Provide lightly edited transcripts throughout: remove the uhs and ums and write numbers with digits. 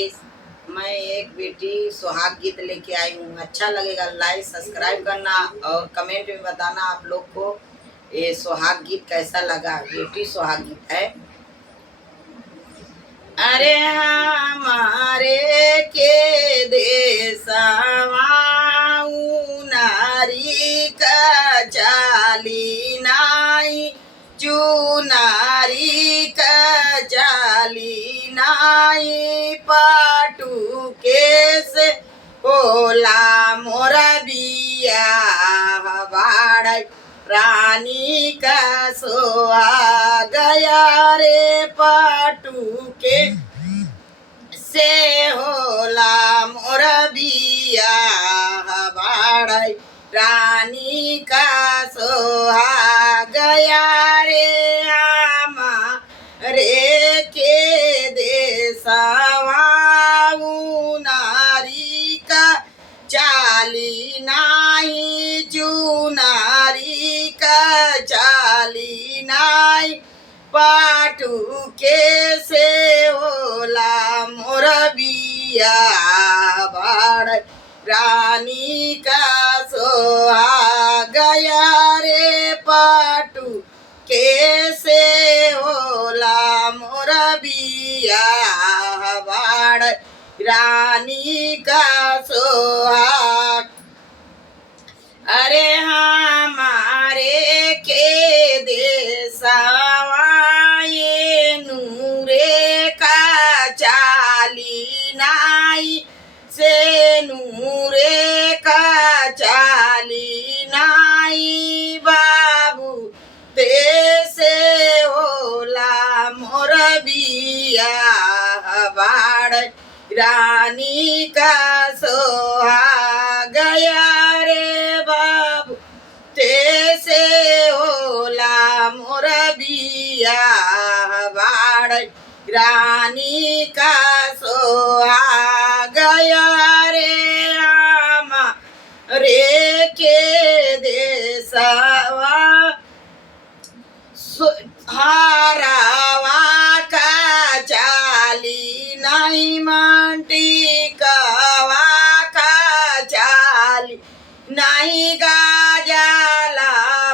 मैं एक बेटी सुहाग गीत लेके आई हूँ। अच्छा लगेगा लाइक सब्सक्राइब करना और कमेंट में बताना आप लोग को ये सुहाग गीत कैसा लगा। बेटी सुहाग गीत है। अरे हमारे के देशवा नारी का चाली नाई चुनारी का चाली नाई पाटू केस होला मोरा बिया बाड़ रानी का सोहा गया रे पाटू के से होला मोरा बिया बाड़ रानी का सोहा गया रे आमा रे के देशवा नारी का चाली नाही चुनारी का चाली नाई पाटू के से होला मोर बिया बाड़ रानी का सोहा गया रे पाटू के से होला मोर बिया बाड़ रानी का सोहा। अरे हमारे के देशवा ये नूरे का चाली नाई से नूरे का चाली नाई बाबू ते से होला मोर बिया बाड़ रानी का सोहा गया रे बाबू ते से होला मोर बिया बाड़ रानी का सोहा गया रे आमा रे के देशवा हारावा का चाली नहीं मांटी कवा का चाली नहीं गाजला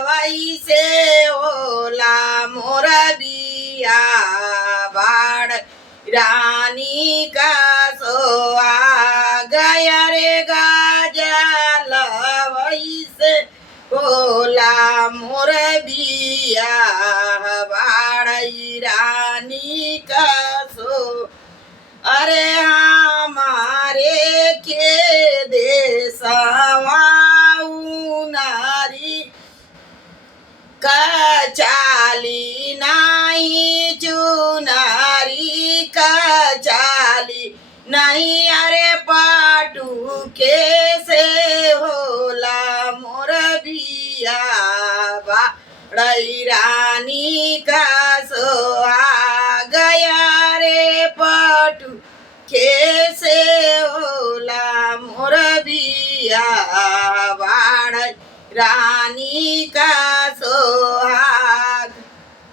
वैसे ओला मोर बिया बाड़ रानी का सोहा गया रे गाजल वैसे ओला मोर बिया बाड़ रानी का सो। अरे हमारे के देशवा नारी का चाली नाही चुनारी का चाली नहीं अरे पाटू के से होला मोर बिया बाड़ई रानी का सोहा गया रे पाटू के से होला मोर बिया बाड़ रानी का